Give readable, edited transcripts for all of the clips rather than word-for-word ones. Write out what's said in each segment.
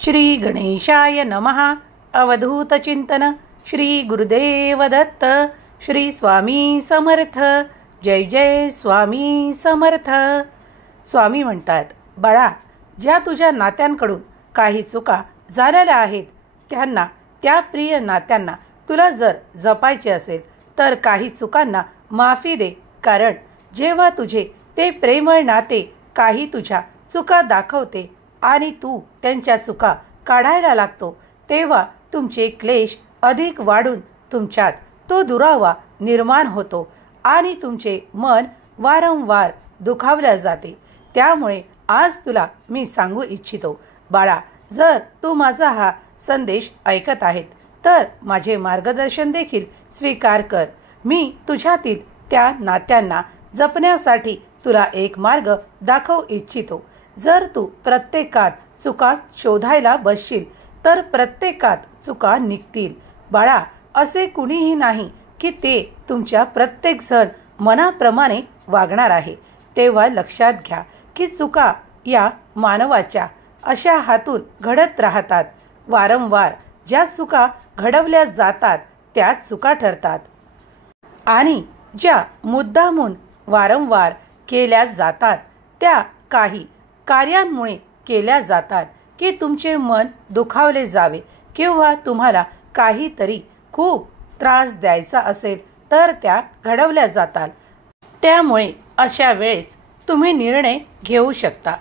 श्री गणेशाय नमः. अवधूत चिंतन. श्री गुरुदेव दत्त. श्री स्वामी समर्थ. जय जय स्वामी समर्थ. स्वामी म्हणतात, बाळा, ज्या तुझ्या नात्यांकडून काही चुका झालेल्या आहेत त्यांना, त्या प्रिय नात्यांना तुला जर जपायचे असेल तर काही चुकांना माफी दे. कारण जेव्हा तुझे ते प्रेमळ नाते काही तुझ्या चुका दाखवते आणि तू त्यांच्या चुका काढायला लागतो, तेव्हा तुमचे क्लेश अधिक वाढून तुमच्यात तो दुरावा निर्माण होतो आणि तुमचे मन वारंवार दुखावले जाते. त्यामुळे आज तुला मी सांगू इच्छितो, बाळा, जर तू माझा हा संदेश ऐकत आहेत तर माझे मार्गदर्शन देखील स्वीकार कर. मी तुझ्यातील त्या नात्यांना जपण्यासाठी तुला एक मार्ग दाखवू इच्छितो. जर तू प्रत्येकात चुका शोधायला बसशील तर प्रत्येकात चुका निघतील. बाळा, असे कुणीही नाही की ते तुमच्या प्रत्येक जण मनाप्रमाणे वागणार आहे. तेव्हा लक्षात घ्या की चुका या मानवाच्या अशा हातून घडत राहतात. वारंवार ज्या चुका घडवल्या जातात त्या चुका ठरतात आणि ज्या मुद्दामून वारंवार केल्या जातात त्या काही कार्यांमुळे केल्या जातात की तुमचे मन दुखावले जावे किंवा तुम्हाला काहीतरी खूप त्रास द्यायचा असेल तर त्या घडवल्या जातात. त्यामुळे अशा वेळेस तुम्ही निर्णय घेऊ शकता.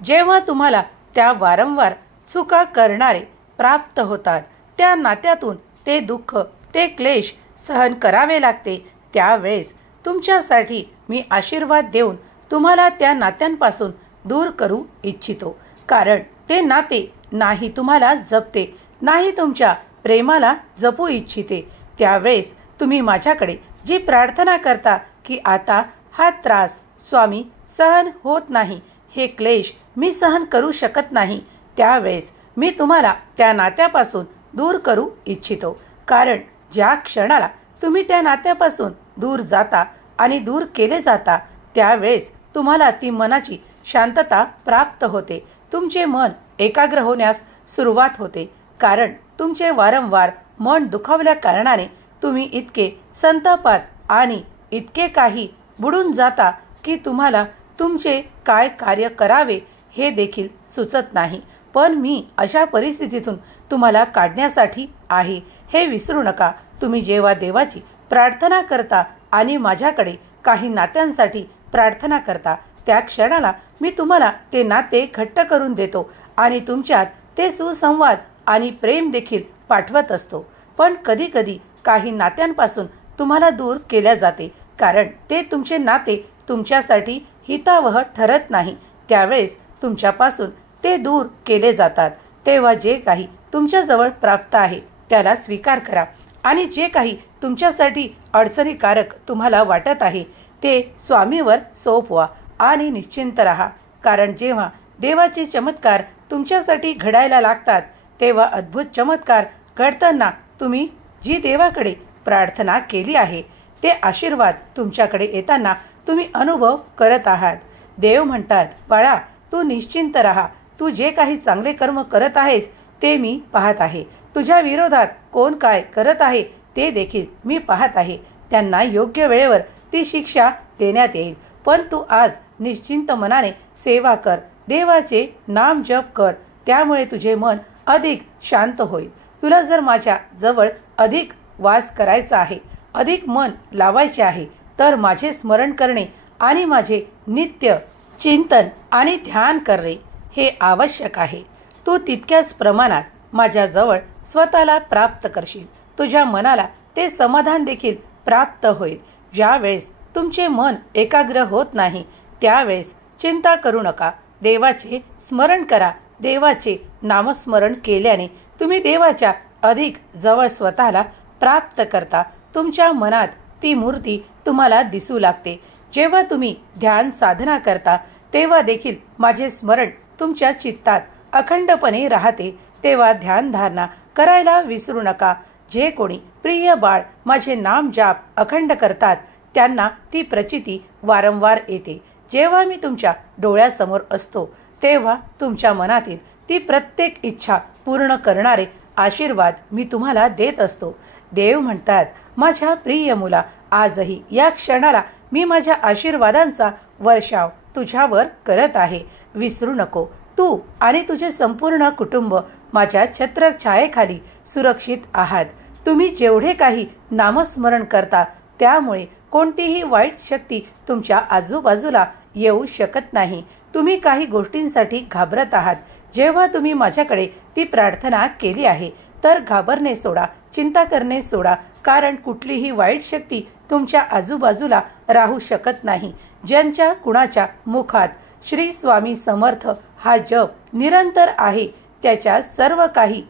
जेव्हा तुम्हाला त्या वारंवार चुका करणारे प्राप्त होतात, त्या नात्यातून ते दुःख, ते क्लेश सहन करावे लागते, त्यावेळेस तुमच्यासाठी मी आशीर्वाद देऊन तुम्हाला त्या नात्यांपासून दूर करू इच्छितो. कारण ते नाते नाही तुम्हाला जपते, नाही तुमच्या प्रेमाला जपू इच्छिते. त्यावेळेस तुम्ही माझ्याकडे जी प्रार्थना करता की आता हा त्रास स्वामी सहन होत नाही, हे क्लेश मी सहन करू शकत नाही, त्यावेळेस मी तुम्हाला त्या नात्यापासून दूर करू इच्छितो. कारण ज्या क्षणाला तुम्ही त्या नात्यापासून दूर जाता आणि दूर केले जाता त्यावेळेस तुम्हाला ती मनाची शांतता प्राप्त होते. तुमचे मन एकाग्र होण्यास सुरुवात होते. कारण तुमचे वारंवार मन दुखावल्या कारणाने तुम्ही इतके संतापात आणि इतके काही बुडून जाता की तुम्हाला तुमचे काय कार्य करावे हे देखील सुचत नाही. पण मी अशा परिस्थितीतून तुम्हाला काढण्यासाठी आहे, हे विसरू नका. तुम्ही जेव्हा देवाची प्रार्थना करता आणि माझ्याकडे काही नात्यांसाठी प्रार्थना करता त्या क्षणाला मी तुम्हाला ते नाते घट्ट करून देतो आणि तुमच्यात ते सुसंवाद आणि प्रेम देखील पाठवत असतो. पण कधी कधी काही नात्यांपासून तुम्हाला दूर केल्या जाते कारण ते तुमचे नाते तुमच्यासाठी हितावह ठरत नाही. त्यावेळेस तुमच्यापासून ते दूर केले जातात. तेव्हा जे काही तुमच्याजवळ प्राप्त आहे त्याला स्वीकार करा आणि जे काही तुमच्यासाठी अडचणीकारक तुम्हाला वाटत आहे ते स्वामीवर सोपवा आणि निश्चिंत राहा. कारण जेव्हा देवाचे चमत्कार तुमच्यासाठी घडायला लागतात तेव्हा अद्भुत चमत्कार घडताना तुम्ही जी देवाकडे प्रार्थना केली आहे ते आशीर्वाद तुमच्याकडे येताना तुम्ही अनुभव करत आहात. देव म्हणतात, बाळा, तू निश्चिंत राहा. तू जे काही चांगले कर्म करत आहेस ते मी पाहत आहे. तुझ्या विरोधात कोण काय करत आहे ते देखील मी पाहत आहे. त्यांना योग्य वेळेवर ती शिक्षा देण्यात येईल. पण तू आज निश्चिंत मनाने सेवा कर, देवाचे नाम जप कर. त्यामुळे तुझे मन अधिक शांत होईल. तुला जर माझ्या जवळ अधिक वास करायचा आहे, अधिक मन लावायचे आहे तर माझे स्मरण करणे आणि माझे नित्य चिंतन आणि ध्यान करणे हे आवश्यक आहे. तू तितक्याच प्रमाणात माझ्याजवळ स्वतःला प्राप्त करशील. तुझ्या मनाला ते समाधान देखील प्राप्त होईल. ज्यावेळेस तुमचे मन एकाग्र होत नाही त्यावेळेस चिंता करू नका. देवाचे स्मरण करा. देवाचे नामस्मरण केल्याने तुम्ही देवाच्या अधिक जवळ स्वतःला प्राप्त करता. तुमच्या मनात ती मूर्ती तुम्हाला दिसू लागते. जेव्हा तुम्ही ध्यान साधना करता तेव्हा देखील माझे स्मरण तुमच्या चित्तात अखंडपणे राहते. तेव्हा ध्यान धारणा करायला विसरू नका. जे कोणी प्रिय बाळ माझे नाम जाप अखंड करतात त्यांना ती प्रचिती वारंवार येते. जेव्हा मी तुमच्या डोळ्यासमोर असतो तेव्हा तुमच्या मनातील ती प्रत्येक इच्छा पूर्ण करणारे आशीर्वाद मी तुम्हाला देत असतो. देव म्हणतात, माझ्या प्रिय मुला, आजही या क्षणाला मी माझ्या आशीर्वादांचा वर्षाव तुझ्यावर करत आहे. विसरू नको, तू आणि तुझे संपूर्ण कुटुंब माझ्या छत्रछायेखाली सुरक्षित आहात. तुम्ही जेवढे काही नामस्मरण करता त्यामुळे कोणतीही वाईट शक्ती तुमच्या आजूबाजूला येऊ शकत नाही. तुम्ही काही गोष्टींसाठी घाबरत आहात. जेव्हा तुम्ही माझ्याकडे ती प्रार्थना केली आहे तर घाबरणे सोडा, चिंता करणे सोडा, कारण कुठलीही वाईट शक्ती तुमच्या आजूबाजूला राहू शकत नाही. ज्यांच्या कुणाच्या मुखात श्री स्वामी समर्थ हा जप निरंतर आहे त्याच्या सर्व काही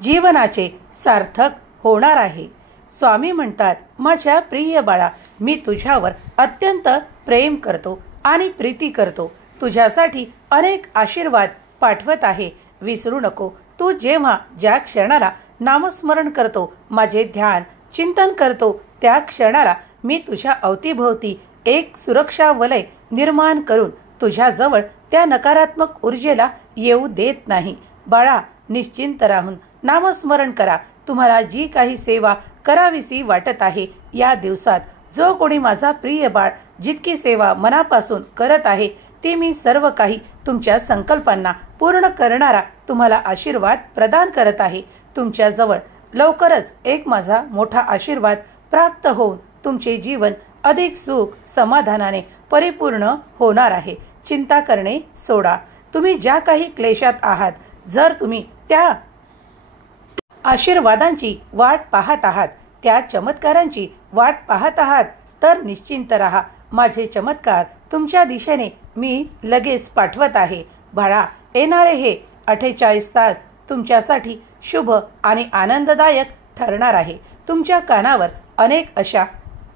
जीवनाचे सार्थक होणार आहे. स्वामी म्हणतात, माझ्या प्रिय बाळा, मी तुझ्यावर अत्यंत प्रेम करतो आणि प्रीती करतो. तुझ्यासाठी अनेक आशीर्वाद पाठवत आहे. विसरू नको, तू जेव्हा ज्या क्षणाला नामस्मरण करतो, माझे ध्यान चिंतन करतो, त्या क्षणाला मी तुझ्या अवतीभोवती एक सुरक्षा वलय निर्माण करून तुझ्याजवळ त्या नकारात्मक ऊर्जेला येऊ देत नाही. बाळा, निश्चिंत राहून नामस्मरण करा. तुम्हाला जी काही सेवा करावीसी वाटत आहे या दिवसात, जो कोणी माझा प्रिय बाळ जितकी सेवा मनापासून करत आहे, ती मी सर्व काही तुमच्या संकल्पांना पूर्ण करणारा तुम्हाला आशीर्वाद प्रदान करत आहे. तुमच्या जवळ लवकरच एक माझा मोठा आशीर्वाद प्राप्त होऊन तुमचे जीवन अधिक सुख समाधानाने परिपूर्ण होणार आहे. चिंता करणे सोडा. तुम्ही ज्या काही क्लेशात आहात, जर तुम्ही त्या आशीर्वादांची वाट पाहत आहात, त्या चमत्कारांची वाट पाहत आहात, तर निश्चिंत राहा. माझे चमत्कार तुमच्या दिशेने मी लगेच पाठवत आहे. बाळा, येणारे हे 48 तास तुमच्यासाठी शुभ आणि आनंददायक ठरणार आहे. तुमच्या कानावर अनेक अशा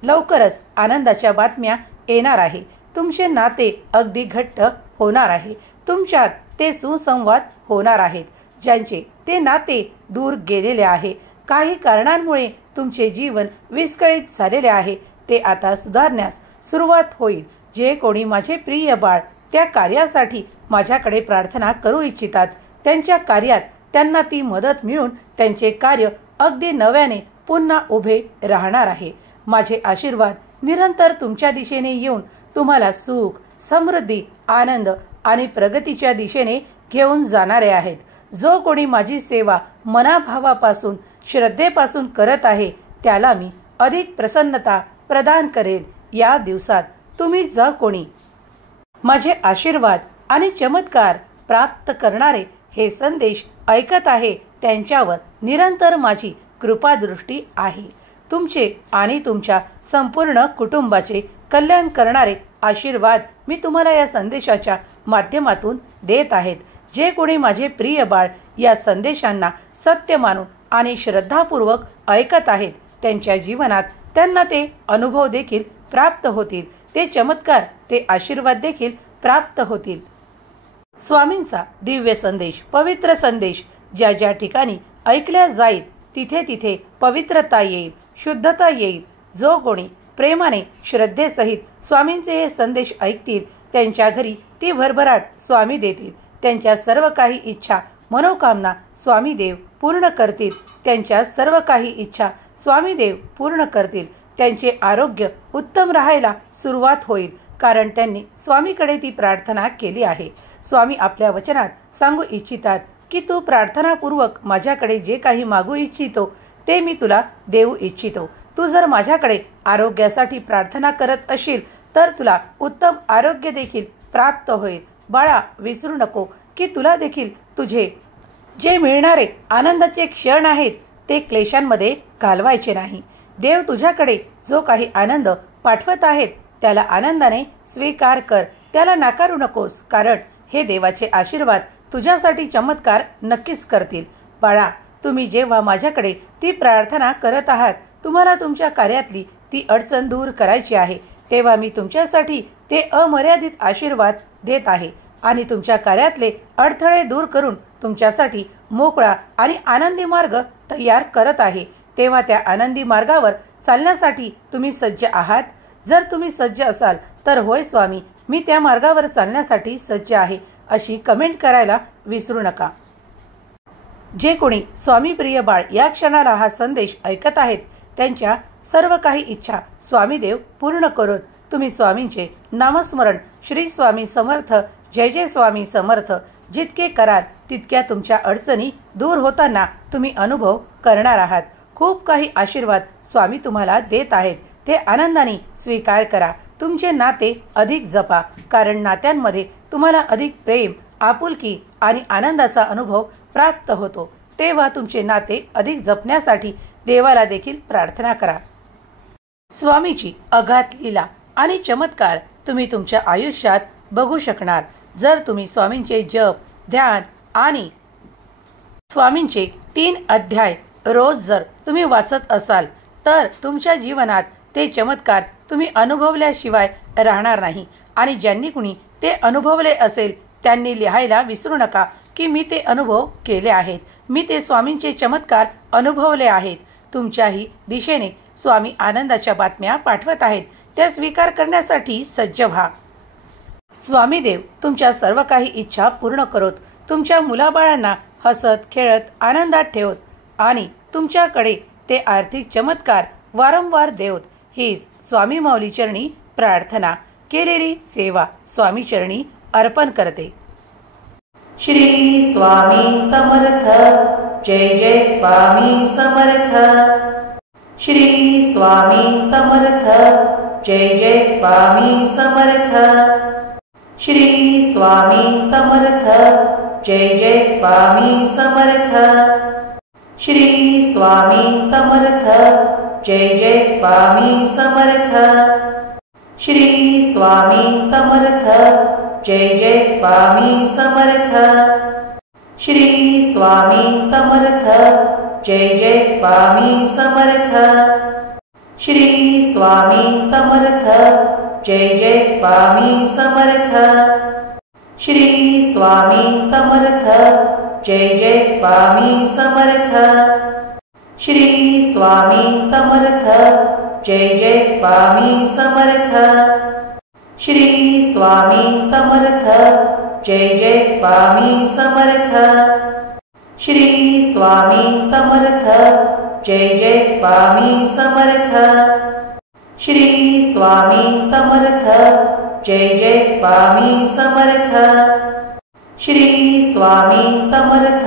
लवकरच आनंदाच्या बातम्या येणार आहे. तुमचे नाते अगदी घट्ट होणार आहे. तुमच्यात ते सुसंवाद होणार आहेत. ज्यांचे ते नाते दूर गेलेले आहे, काही कारणांमुळे तुमचे जीवन विस्कळीत झालेले आहे, ते आता सुधारण्यास सुरुवात होईल. जे कोणी माझे प्रिय बाळ त्या कार्यासाठी माझ्याकडे प्रार्थना करू इच्छितात, त्यांच्या कार्यात त्यांना ती मदत मिळून त्यांचे कार्य अगदी नव्याने पुन्हा उभे राहणार आहे. माझे आशीर्वाद निरंतर तुमच्या दिशेने येऊन तुम्हाला सुख, समृद्धी, आनंद आणि प्रगतीच्या दिशेने घेऊन जाणारे आहेत. जो कोणी माझी सेवा मनाभावापासून श्रद्धेपासून करत आहे, त्याला मी अधिक प्रसन्नता प्रदान करेल. या दिवसात तुम्ही जो कोणी माझे आशीर्वाद आणि चमत्कार प्राप्त करणारे हे संदेश ऐकत आहे, त्यांच्यावर निरंतर माझी कृपादृष्टी आहे. तुमचे आणि तुमच्या संपूर्ण कुटुंबाचे कल्याण करणारे आशीर्वाद मी तुम्हाला या संदेशाच्या माध्यमातून देत आहेत. जे कोणी माझे प्रिय बाळ या संदेशांना सत्य मानून आणि श्रद्धापूर्वक ऐकत आहेत, त्यांच्या जीवनात त्यांना ते अनुभव देखील प्राप्त होतील. ते चमत्कार, ते आशीर्वाद देखील प्राप्त होतील. स्वामींचा दिव्य संदेश, पवित्र संदेश ज्या ज्या ठिकाणी ऐकल्या जाईल, तिथे तिथे पवित्रता येईल, शुद्धता येईल. जो कोणी प्रेमाने श्रद्धेसहित स्वामींचे हे संदेश ऐकतील, त्यांच्या घरी ती भरभराट स्वामी देतील. त्यांच्या सर्व काही इच्छा मनोकामना स्वामी देव पूर्ण करतील. त्यांच्या सर्व काही इच्छा स्वामी देव पूर्ण करतील. त्यांचे आरोग्य उत्तम राहायला सुरुवात होईल, कारण त्यांनी स्वामीकडे ती प्रार्थना केली आहे. स्वामी आपल्या वचनात सांगू इच्छितात की तू प्रार्थनापूर्वक माझ्याकडे जे काही मागू इच्छितो ते मी तुला देऊ इच्छितो. तू जर माझ्याकडे आरोग्यासाठी प्रार्थना करत असशील तर तुला उत्तम आरोग्य देखील प्राप्त होईल. बाळा, विसरू नको की तुला देखील तुझे जे मिळणारे आनंदाचे क्षण आहेत ते क्लेशांमध्ये घालवायचे नाही. देव तुझ्याकडे जो काही आनंद पाठवत आहेत त्याला आनंदाने स्वीकार कर, त्याला नाकारू नकोस, कारण हे देवाचे आशीर्वाद तुझ्यासाठी चमत्कार नक्कीच करतील. बाळा, तुम्ही जेव्हा माझ्याकडे ती प्रार्थना करत आहात, तुम्हाला तुमच्या कार्यातली ती अडचण दूर करायची आहे, तेव्हा मी तुमच्यासाठी ते अमर्यादित आशीर्वाद देत आहे आणि तुमच्या कार्यातले अडथळे दूर करून तुमच्यासाठी मोकळा आणि आनंदी मार्ग तयार करत आहे. तेव्हा त्या आनंदी मार्गावर चालण्यासाठी तुम्ही सज्ज आहात? जर तुम्ही सज्ज असाल तर होय स्वामी, मी त्या मार्गावर चालण्यासाठी सज्ज आहे अशी कमेंट करायला विसरू नका. जे कोणी स्वामी प्रिय बाळ या क्षणाला हा संदेश ऐकत आहेत त्यांच्या सर्व काही इच्छा स्वामीदेव पूर्ण करून तुम्ही स्वामींचे नामस्मरण श्री स्वामी समर्थ जय जय स्वामी समर्थ जितके कराल तितक्या तुमच्या अडचणी दूर होताना तुम्ही अनुभव करणार आहात. खूप काही आशीर्वाद स्वामी तुम्हाला देत आहेत ते आनंदाने स्वीकार करा. तुमचे नाते अधिक जपा कारण नात्यांमध्ये तुम्हाला अधिक प्रेम आपुलकी आणि आनंदाचा अनुभव प्राप्त होतो. तेव्हा तुमचे नाते अधिक जपण्यासाठी देवाला देखील प्रार्थना करा. स्वामीची अगाध लीला आणि चमत्कार तुम्ही तुमच्या आयुष्यात बघू शकणार जर तुम्ही स्वामींचे जप ध्यान आणि स्वामींचे 3 अध्याय रोज जर तुम्ही वाचत असाल तर तुमच्या जीवनात ते चमत्कार तुम्ही अनुभवल्याशिवाय राहणार नाही. आणि ज्यांनी कुणी ते अनुभवले असेल त्यांनी लिहायला विसरू नका की मी ते अनुभव केले आहेत, मी ते स्वामींचे चमत्कार अनुभवले आहेत. तुमच्याही दिशेने स्वामी आनंदाच्या बातम्या पाठवत आहेत त्या स्वीकार करण्यासाठी सज्ज व्हा. स्वामीदेव तुमच्या सर्व काही इच्छा पूर्ण करोत. तुमच्या मुलाबाळांना हसत खेळत आनंदात ठेवत आणि तुमच्याकडे ते आर्थिक चमत्कार वारंवार देवत. हीच स्वामी माऊली चरणी प्रार्थना केलेली सेवा स्वामी चरणी अर्पण करते. श्री स्वामी समर्थ जय जय स्वामी समर्थ. श्री स्वामी समर्थ जय जय स्वामी समर्थ. श्री स्वामी समर्थ जय जय स्वामी समर्थ. श्री स्वामी समर्थ जय जय स्वामी समर्थ. श्री स्वामी समर्थ जय जय स्वामी समर्थ. श्री स्वामी समर्थ जय जय स्वामी समर्थ. श्री स्वामी समर्थ जय जय स्वामी समर्थ. श्री स्वामी समर्थ जय जय स्वामी समर्थ. श्री स्वामी समर्थ जय जय स्वामी समर्थ. श्री स्वामी समर्थ जय जय स्वामी समर्थ. श्री स्वामी समर्थ जय जय स्वामी समर्थ. श्री स्वामी समर्थ जय जय स्वामी समर्थ. श्री स्वामी समर्थ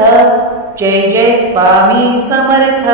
जय जय स्वामी समर्थ.